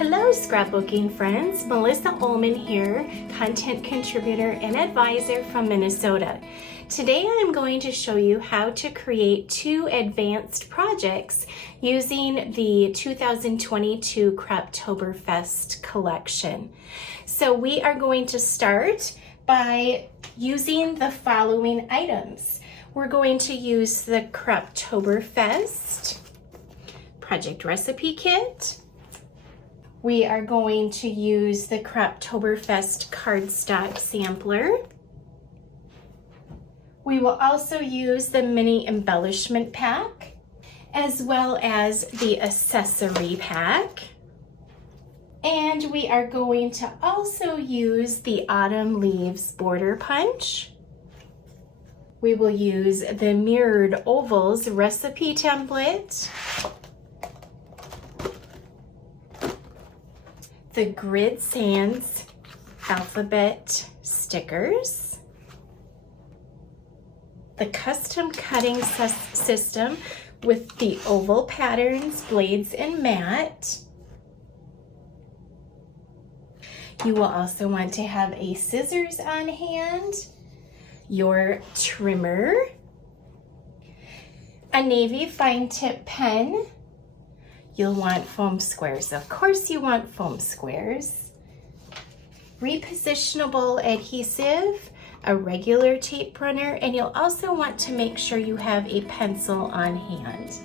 Hello scrapbooking friends, Melissa Ullman here, content contributor and advisor from Minnesota. Today I'm going to show you how to create 2 advanced projects using the 2022 Croptoberfest collection. So we are going to start by using the following items. We're going to use the Croptoberfest project recipe kit. We are going to use the Croptoberfest cardstock sampler. We will also use the mini embellishment pack, as well as the accessory pack. And we are going to also use the autumn leaves border punch. We will use the mirrored ovals recipe template, the Grid Sans alphabet stickers, the custom cutting system with the oval patterns, blades, and mat. You will also want to have a scissors on hand, your trimmer, a navy fine tip pen. You'll want foam squares. Of course you want foam squares. Repositionable adhesive, a regular tape runner, and you'll also want to make sure you have a pencil on hand.